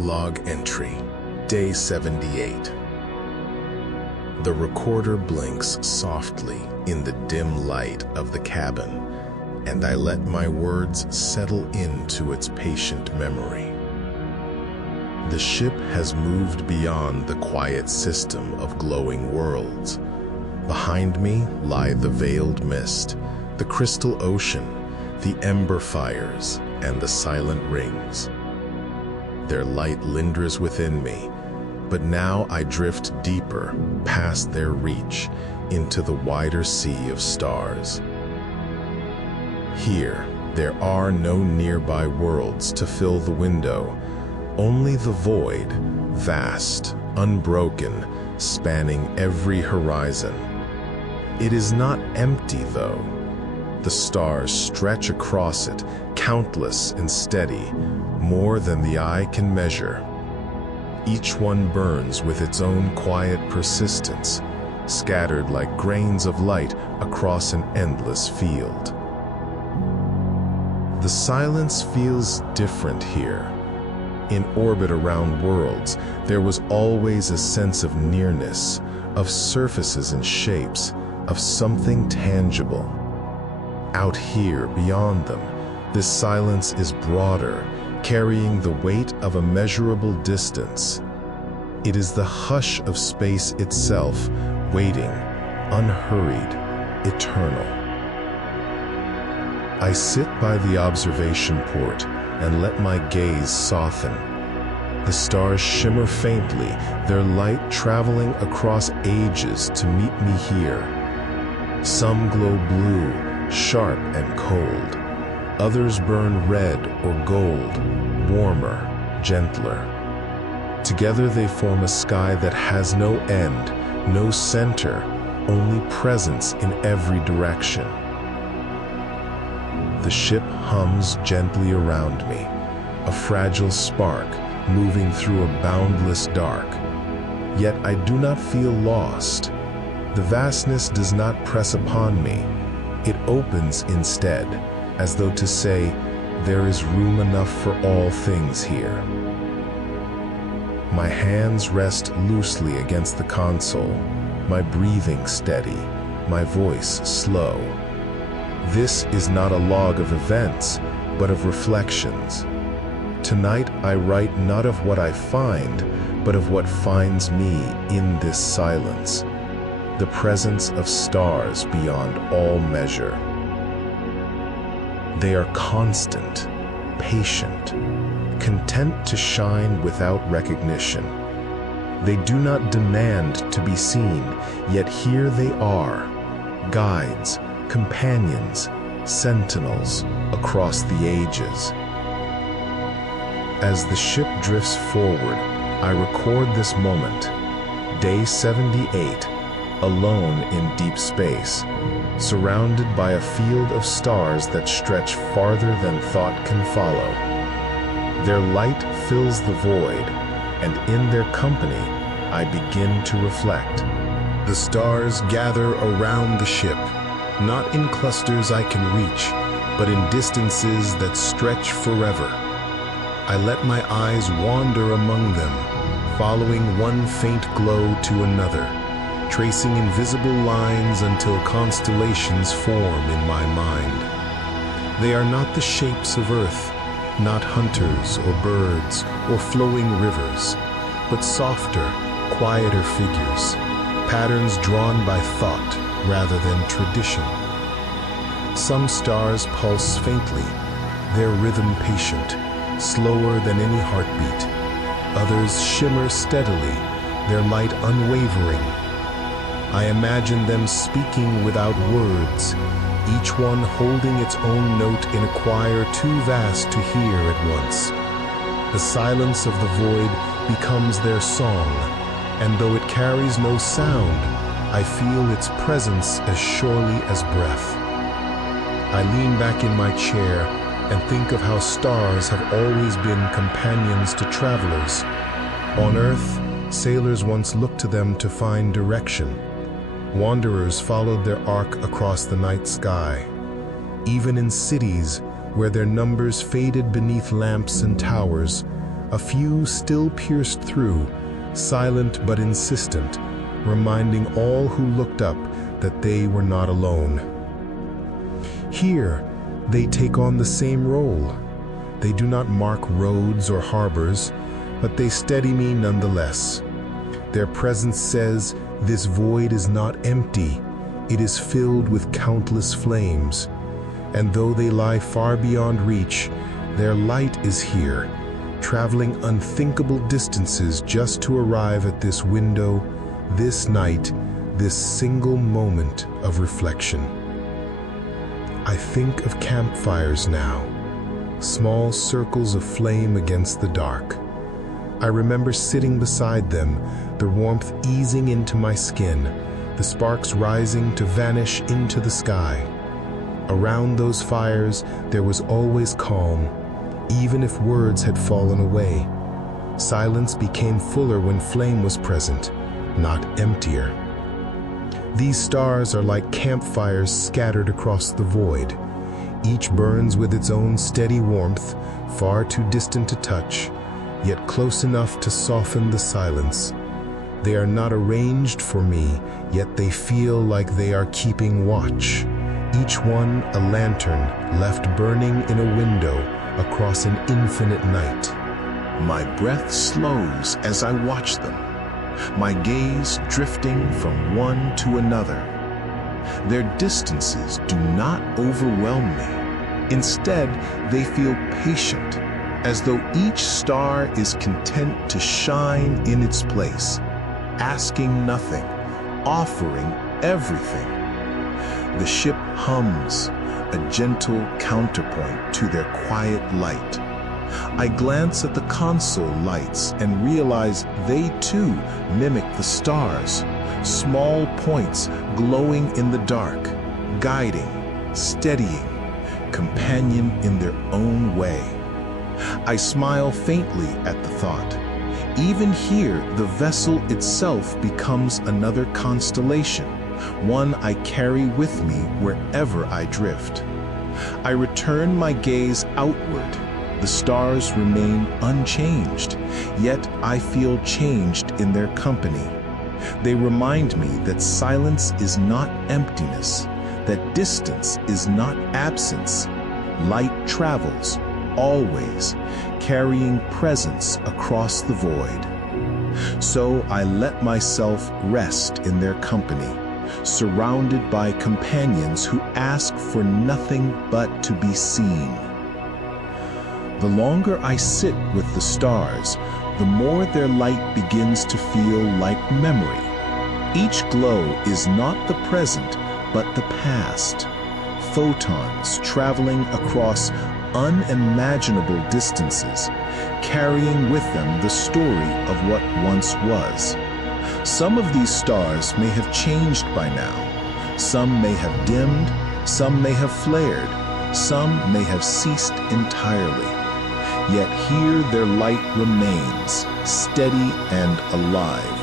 Log entry, day 78. The recorder blinks softly in the dim light of the cabin, and I let my words settle into its patient memory. The ship has moved beyond the quiet system of glowing worlds. Behind me lie the veiled mist, the crystal ocean, the ember fires, and the silent rings. Their light lingers within me, but now I drift deeper past their reach into the wider sea of stars. Here, there are no nearby worlds to fill the window, only the void, vast, unbroken, spanning every horizon. It is not empty, though. The stars stretch across it, countless and steady, more than the eye can measure. Each one burns with its own quiet persistence, scattered like grains of light across an endless field. The silence feels different here. In orbit around worlds, there was always a sense of nearness, of surfaces and shapes, of something tangible. Out here, beyond them, this silence is broader, carrying the weight of a measurable distance. It is the hush of space itself, waiting, unhurried, eternal. I sit by the observation port and let my gaze soften. The stars shimmer faintly, their light traveling across ages to meet me here. Some glow blue, sharp and cold. Others burn red or gold, warmer, gentler. Together they form a sky that has no end, no center, only presence in every direction. The ship hums gently around me, a fragile spark moving through a boundless dark. Yet I do not feel lost. The vastness does not press upon me. It opens instead, as though to say, there is room enough for all things here. My hands rest loosely against the console, my breathing steady, my voice slow. This is not a log of events, but of reflections. Tonight I write not of what I find, but of what finds me in this silence. The presence of stars beyond all measure. They are constant, patient, content to shine without recognition. They do not demand to be seen, yet here they are, guides, companions, sentinels across the ages. As the ship drifts forward, I record this moment, day 78, alone in deep space, surrounded by a field of stars that stretch farther than thought can follow. Their light fills the void, and in their company, I begin to reflect. The stars gather around the ship, not in clusters I can reach, but in distances that stretch forever. I let my eyes wander among them, following one faint glow to another, tracing invisible lines until constellations form in my mind. They are not the shapes of Earth, not hunters or birds or flowing rivers, but softer, quieter figures, patterns drawn by thought rather than tradition. Some stars pulse faintly, their rhythm patient, slower than any heartbeat. Others shimmer steadily, their light unwavering. I imagine them speaking without words, each one holding its own note in a choir too vast to hear at once. The silence of the void becomes their song, and though it carries no sound, I feel its presence as surely as breath. I lean back in my chair and think of how stars have always been companions to travelers. On Earth, sailors once looked to them to find direction. Wanderers followed their arc across the night sky. Even in cities, where their numbers faded beneath lamps and towers, A few still pierced through, silent but insistent, reminding all who looked up that they were not alone. Here, they take on the same role. They do not mark roads or harbors, but they steady me nonetheless. Their presence says, this void is not empty, it is filled with countless flames. And though they lie far beyond reach, their light is here, traveling unthinkable distances just to arrive at this window, this night, this single moment of reflection. I think of campfires now, small circles of flame against the dark. I remember sitting beside them, the warmth easing into my skin, the sparks rising to vanish into the sky. Around those fires, there was always calm, even if words had fallen away. Silence became fuller when flame was present, not emptier. These stars are like campfires scattered across the void. Each burns with its own steady warmth, far too distant to touch, yet close enough to soften the silence. They are not arranged for me, yet they feel like they are keeping watch. Each one a lantern left burning in a window across an infinite night. My breath slows as I watch them, my gaze drifting from one to another. Their distances do not overwhelm me. Instead, they feel patient, as though each star is content to shine in its place, asking nothing, offering everything. The ship hums, a gentle counterpoint to their quiet light. I glance at the console lights and realize they too mimic the stars, small points glowing in the dark, guiding, steadying, companion in their own way. I smile faintly at the thought. Even here, the vessel itself becomes another constellation, one I carry with me wherever I drift. I return my gaze outward. The stars remain unchanged, yet I feel changed in their company. They remind me that silence is not emptiness, that distance is not absence. Light travels, always, carrying presence across the void. So I let myself rest in their company, surrounded by companions who ask for nothing but to be seen. The longer I sit with the stars, the more their light begins to feel like memory. Each glow is not the present, but the past. Photons traveling across unimaginable distances, carrying with them the story of what once was. Some of these stars may have changed by now. Some may have dimmed, some may have flared, some may have ceased entirely. Yet here their light remains, steady and alive,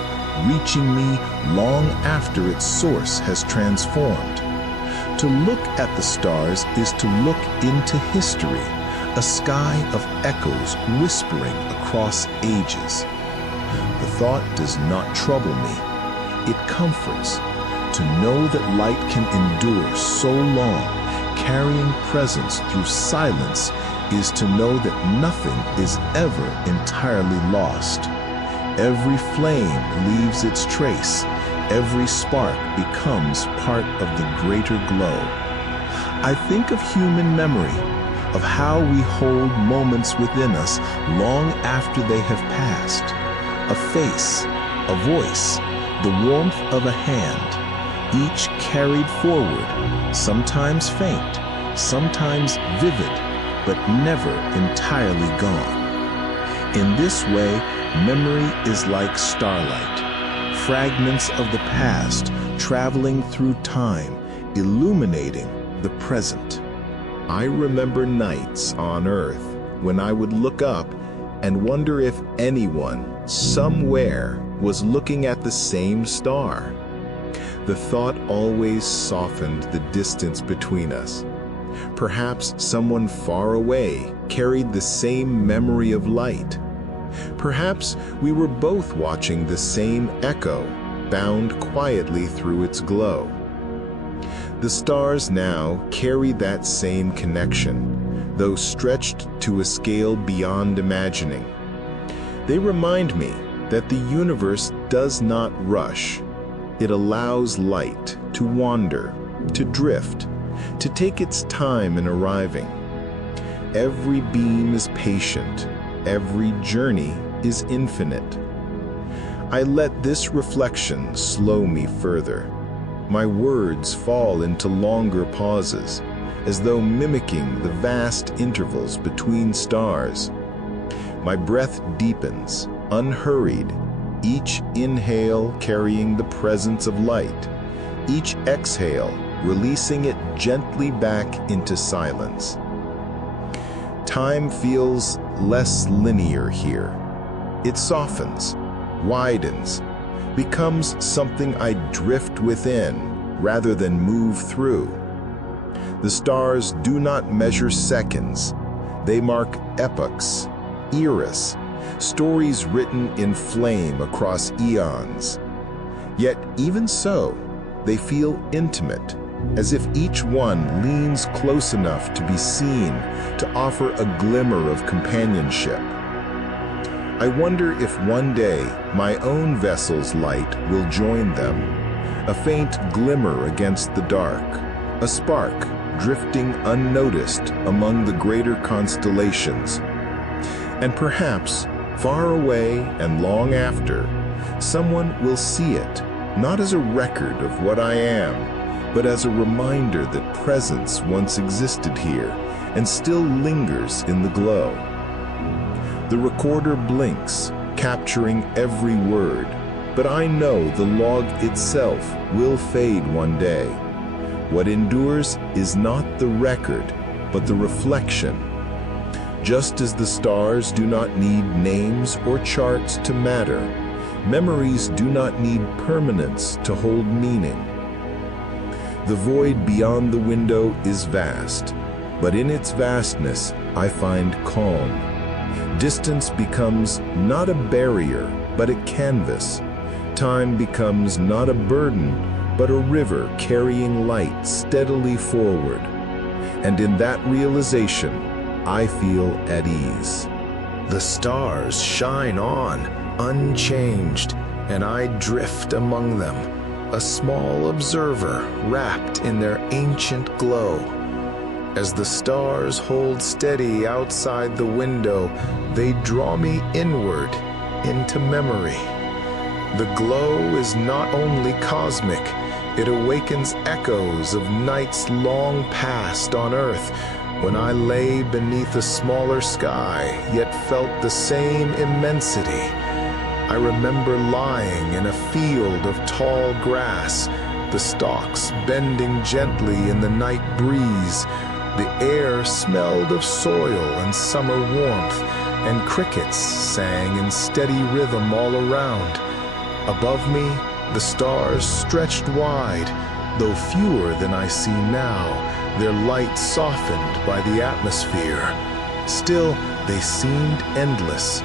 reaching me long after its source has transformed. To look at the stars is to look into history, a sky of echoes whispering across ages. The thought does not trouble me. It comforts. To know that light can endure so long, carrying presence through silence, is to know that nothing is ever entirely lost. Every flame leaves its trace. Every spark becomes part of the greater glow. I think of human memory, of how we hold moments within us long after they have passed. A face, a voice, the warmth of a hand, each carried forward, sometimes faint, sometimes vivid, but never entirely gone. In this way, memory is like starlight, fragments of the past traveling through time, illuminating the present. I remember nights on Earth when I would look up and wonder if anyone, somewhere, was looking at the same star. The thought always softened the distance between us. Perhaps someone far away carried the same memory of light. Perhaps we were both watching the same echo, bound quietly through its glow. The stars now carry that same connection, though stretched to a scale beyond imagining. They remind me that the universe does not rush. It allows light to wander, to drift, to take its time in arriving. Every beam is patient, every journey is infinite. I let this reflection slow me further. My words fall into longer pauses, as though mimicking the vast intervals between stars. My breath deepens, unhurried, each inhale carrying the presence of light, each exhale releasing it gently back into silence. Time feels less linear here. It softens, widens, becomes something I drift within rather than move through. The stars do not measure seconds. They mark epochs, eras, stories written in flame across eons. Yet even so, they feel intimate, as if each one leans close enough to be seen, to offer a glimmer of companionship. I wonder if one day my own vessel's light will join them, a faint glimmer against the dark, a spark drifting unnoticed among the greater constellations. And perhaps, far away and long after, someone will see it, not as a record of what I am, but as a reminder that presence once existed here and still lingers in the glow. The recorder blinks, capturing every word, but I know the log itself will fade one day. What endures is not the record, but the reflection. Just as the stars do not need names or charts to matter, memories do not need permanence to hold meaning. The void beyond the window is vast, but in its vastness I find calm. Distance becomes not a barrier, but a canvas. Time becomes not a burden, but a river carrying light steadily forward. And in that realization, I feel at ease. The stars shine on, unchanged, and I drift among them, a small observer wrapped in their ancient glow. As the stars hold steady outside the window, they draw me inward into memory. The glow is not only cosmic, it awakens echoes of nights long past on Earth, when I lay beneath a smaller sky, yet felt the same immensity. I remember lying in a field of tall grass, the stalks bending gently in the night breeze. The air smelled of soil and summer warmth, and crickets sang in steady rhythm all around. Above me, the stars stretched wide, though fewer than I see now, their light softened by the atmosphere. Still, they seemed endless.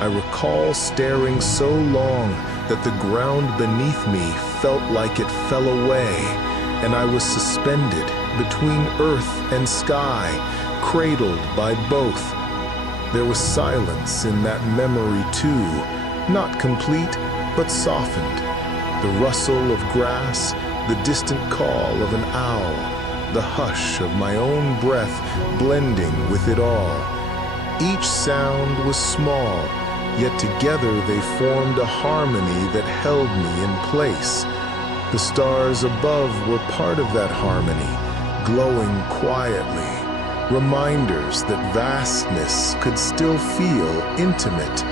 I recall staring so long that the ground beneath me felt like it fell away, and I was suspended between earth and sky, cradled by both. There was silence in that memory too, not complete, but softened. The rustle of grass, the distant call of an owl, the hush of my own breath blending with it all. Each sound was small, yet together they formed a harmony that held me in place. The stars above were part of that harmony, glowing quietly, reminders that vastness could still feel intimate.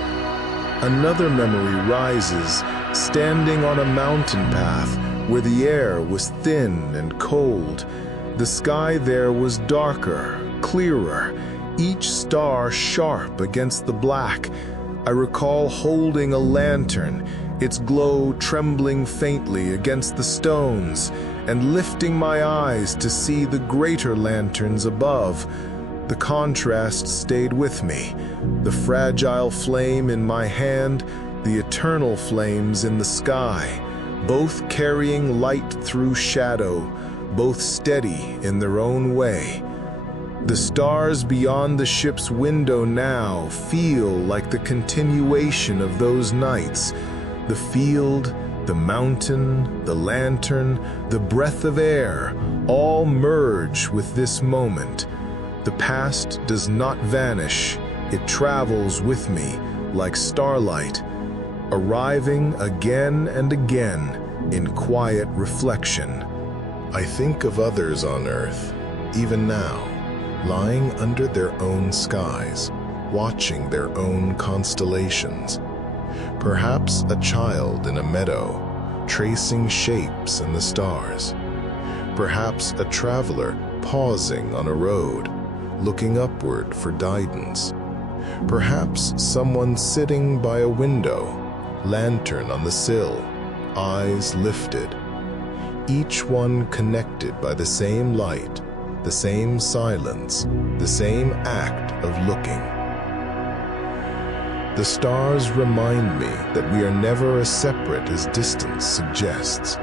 Another memory rises, standing on a mountain path where the air was thin and cold. The sky there was darker, clearer, each star sharp against the black. I recall holding a lantern, its glow trembling faintly against the stones, and lifting my eyes to see the greater lanterns above. The contrast stayed with me. The fragile flame in my hand, the eternal flames in the sky, both carrying light through shadow, both steady in their own way. The stars beyond the ship's window now feel like the continuation of those nights. The field, the mountain, the lantern, the breath of air, all merge with this moment. The past does not vanish, it travels with me like starlight, arriving again and again in quiet reflection. I think of others on Earth, even now, lying under their own skies, watching their own constellations. Perhaps a child in a meadow, tracing shapes in the stars. Perhaps a traveler pausing on a road, looking upward for guidance. Perhaps someone sitting by a window, lantern on the sill, eyes lifted. Each one connected by the same light, the same silence, the same act of looking. The stars remind me that we are never as separate as distance suggests.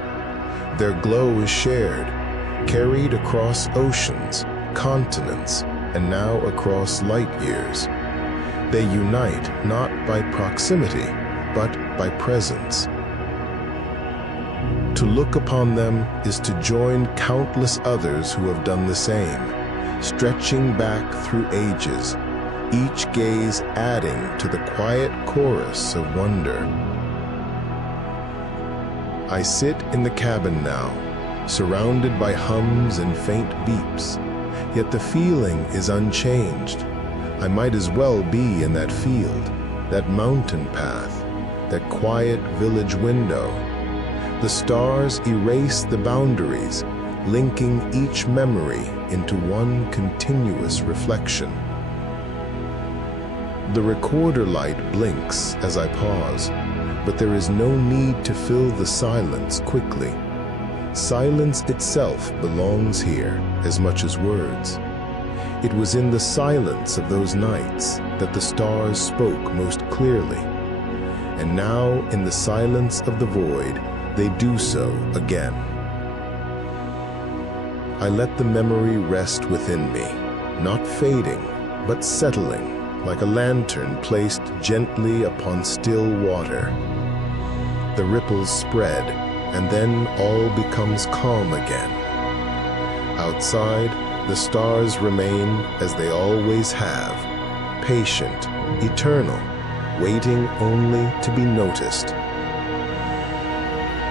Their glow is shared, carried across oceans, continents, and now across light years. They unite not by proximity, but by presence. To look upon them is to join countless others who have done the same, stretching back through ages, each gaze adding to the quiet chorus of wonder. I sit in the cabin now, surrounded by hums and faint beeps, yet the feeling is unchanged. I might as well be in that field, that mountain path, that quiet village window. The stars erase the boundaries, linking each memory into one continuous reflection. The recorder light blinks as I pause, but there is no need to fill the silence quickly. Silence itself belongs here as much as words. It was in the silence of those nights that the stars spoke most clearly, and now in the silence of the void, they do so again. I let the memory rest within me, not fading, but settling, like a lantern placed gently upon still water. The ripples spread, and then all becomes calm again. Outside, the stars remain as they always have, patient, eternal, waiting only to be noticed.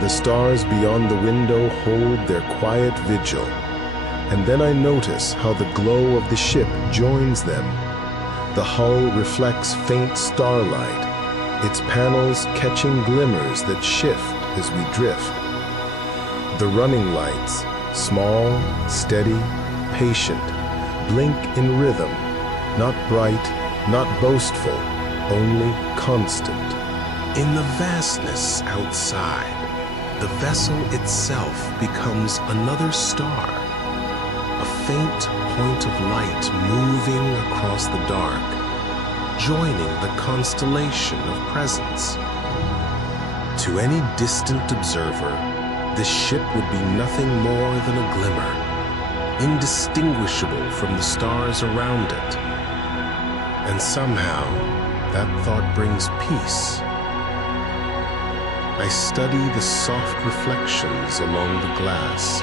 The stars beyond the window hold their quiet vigil, and then I notice how the glow of the ship joins them. The hull reflects faint starlight, its panels catching glimmers that shift as we drift. The running lights, small, steady, patient, blink in rhythm, not bright, not boastful, only constant. In the vastness outside, the vessel itself becomes another star, a faint point of light moving across the dark, joining the constellation of presence. To any distant observer, this ship would be nothing more than a glimmer, indistinguishable from the stars around it. And somehow, that thought brings peace. I study the soft reflections along the glass,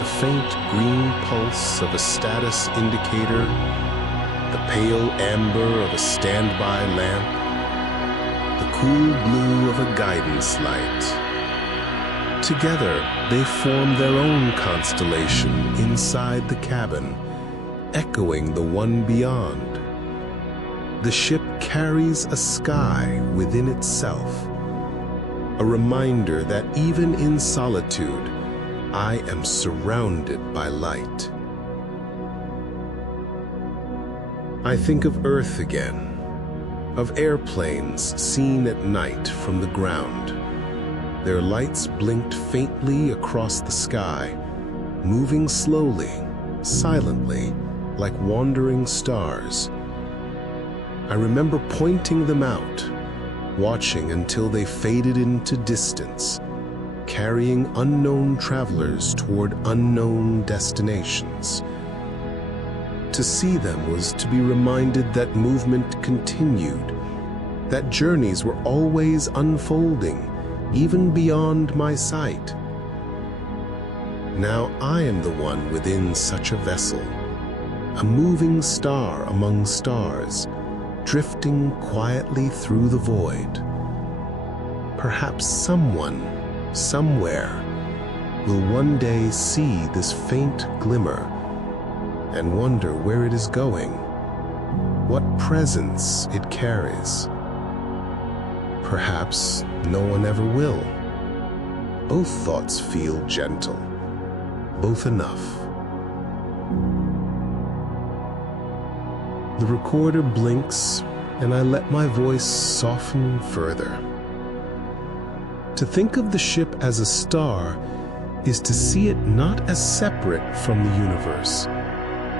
the faint green pulse of a status indicator, the pale amber of a standby lamp, the cool blue of a guidance light. Together, they form their own constellation inside the cabin, echoing the one beyond. The ship carries a sky within itself, a reminder that even in solitude, I am surrounded by light. I think of Earth again, of airplanes seen at night from the ground. Their lights blinked faintly across the sky, moving slowly, silently, like wandering stars. I remember pointing them out, watching until they faded into distance, carrying unknown travelers toward unknown destinations. To see them was to be reminded that movement continued, that journeys were always unfolding, even beyond my sight. Now I am the one within such a vessel, a moving star among stars, drifting quietly through the void. Perhaps someone, somewhere, will one day see this faint glimmer and wonder where it is going, what presence it carries. Perhaps no one ever will. Both thoughts feel gentle, both enough. The recorder blinks, and I let my voice soften further. To think of the ship as a star is to see it not as separate from the universe,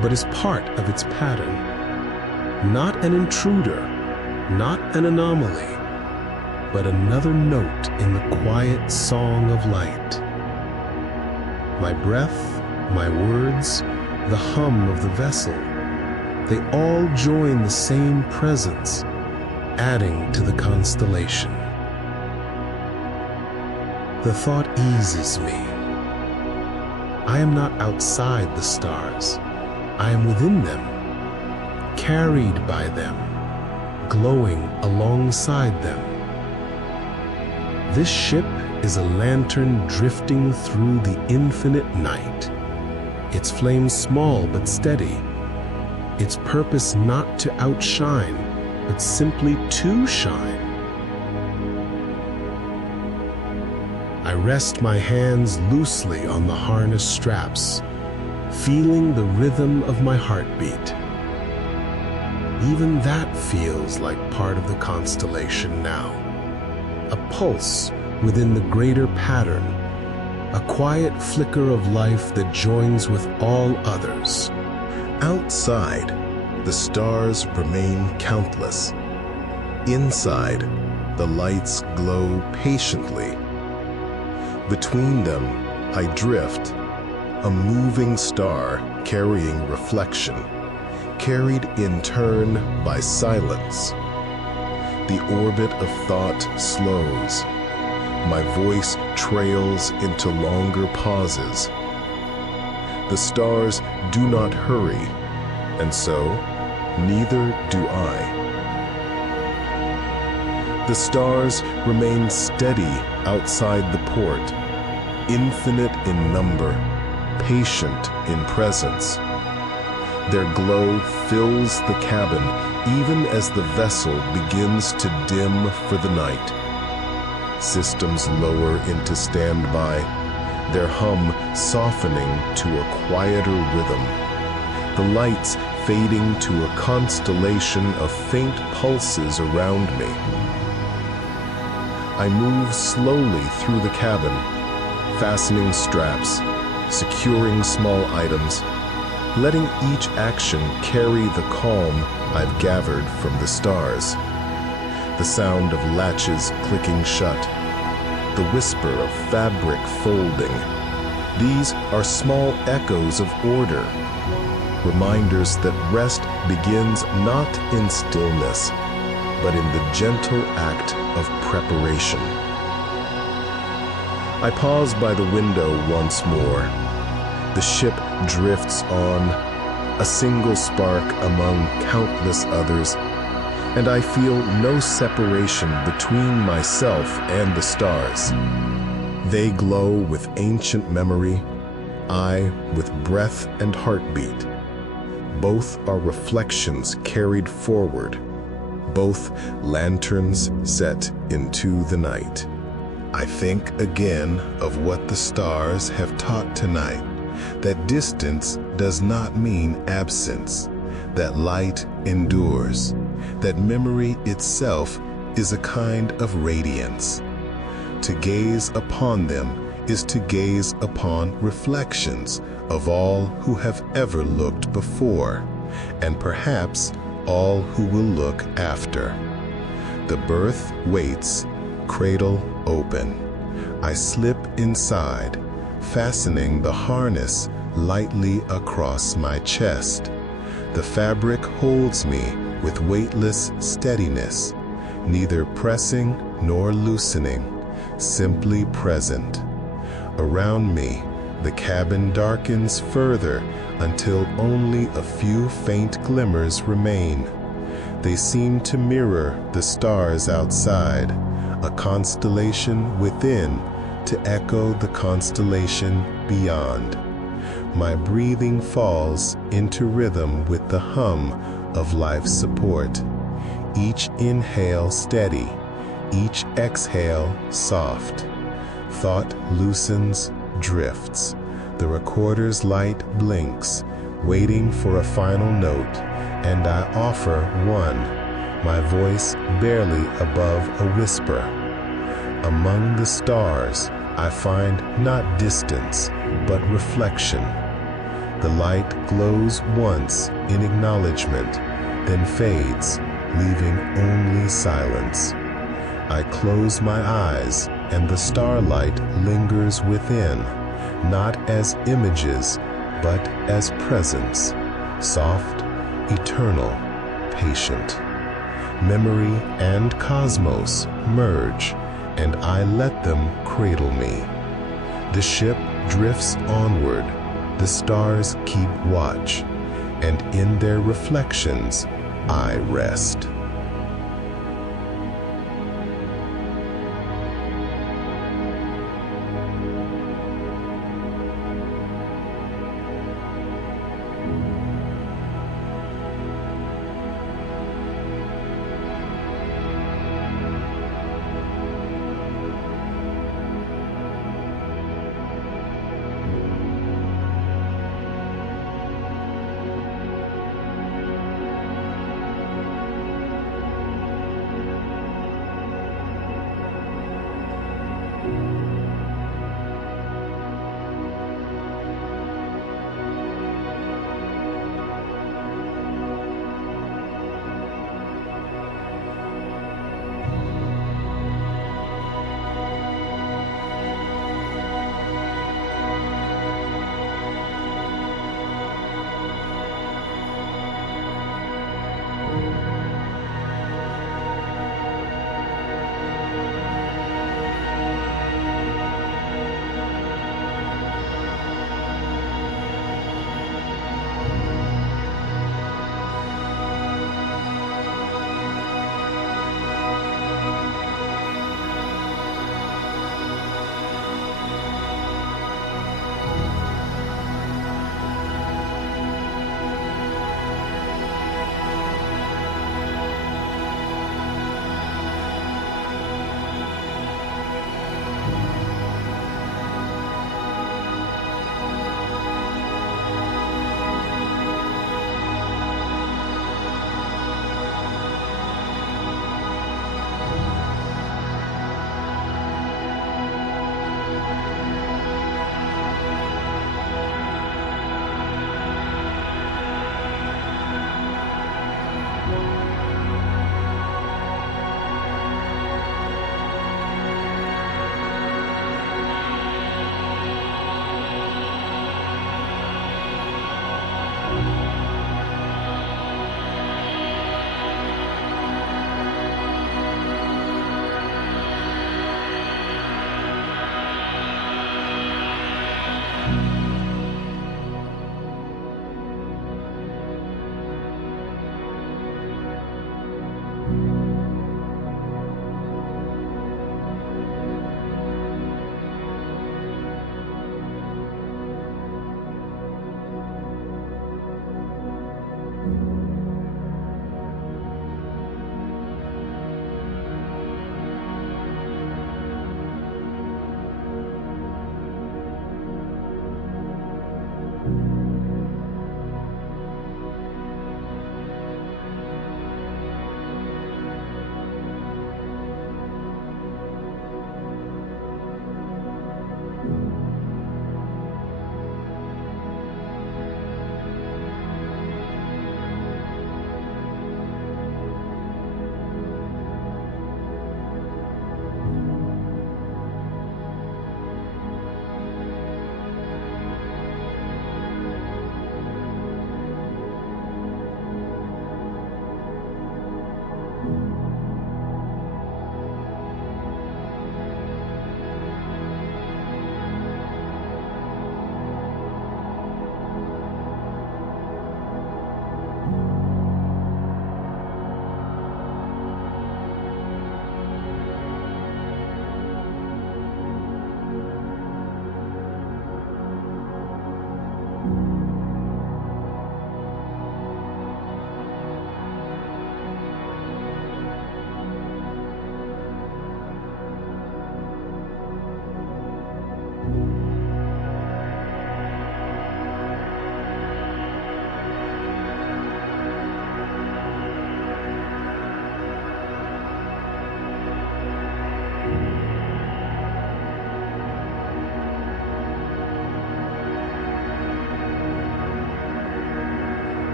but as part of its pattern. Not an intruder, not an anomaly, but another note in the quiet song of light. My breath, my words, the hum of the vessel, they all join the same presence, adding to the constellation. The thought eases me. I am not outside the stars. I am within them, carried by them, glowing alongside them. This ship is a lantern drifting through the infinite night. Its flame small but steady. Its purpose not to outshine, but simply to shine. I rest my hands loosely on the harness straps, feeling the rhythm of my heartbeat. Even that feels like part of the constellation now. A pulse within the greater pattern, a quiet flicker of life that joins with all others. Outside, the stars remain countless. Inside, the lights glow patiently. Between them, I drift, a moving star carrying reflection, carried in turn by silence. The orbit of thought slows. My voice trails into longer pauses. The stars do not hurry, and so neither do I. The stars remain steady outside the port, infinite in number, patient in presence. Their glow fills the cabin even as the vessel begins to dim for the night. Systems lower into standby, their hum softening to a quieter rhythm. The lights fading to a constellation of faint pulses around me. I move slowly through the cabin, fastening straps, securing small items, letting each action carry the calm I've gathered from the stars. The sound of latches clicking shut, the whisper of fabric folding. These are small echoes of order, reminders that rest begins not in stillness, but in the gentle act of preparation. I pause by the window once more. The ship drifts on, a single spark among countless others, and I feel no separation between myself and the stars. They glow with ancient memory, I with breath and heartbeat. Both are reflections carried forward, both lanterns set into the night. I think again of what the stars have taught tonight, that distance does not mean absence, that light endures, that memory itself is a kind of radiance. To gaze upon them is to gaze upon reflections of all who have ever looked before, and perhaps all who will look after. The berth waits, cradle open. I slip inside, fastening the harness lightly across my chest. The fabric holds me with weightless steadiness, neither pressing nor loosening, simply present. Around me, the cabin darkens further until only a few faint glimmers remain. They seem to mirror the stars outside, a constellation within to echo the constellation beyond. My breathing falls into rhythm with the hum of life's support. Each inhale steady, each exhale soft. Thought loosens, drifts. The recorder's light blinks, waiting for a final note, and I offer one, my voice barely above a whisper. Among the stars, I find not distance, but reflection. The light glows once in acknowledgement, then fades, leaving only silence. I close my eyes, and the starlight lingers within, not as images, but as presence, soft, eternal, patient. Memory and cosmos merge, and I let them cradle me. The ship drifts onward, the stars keep watch, and in their reflections I rest.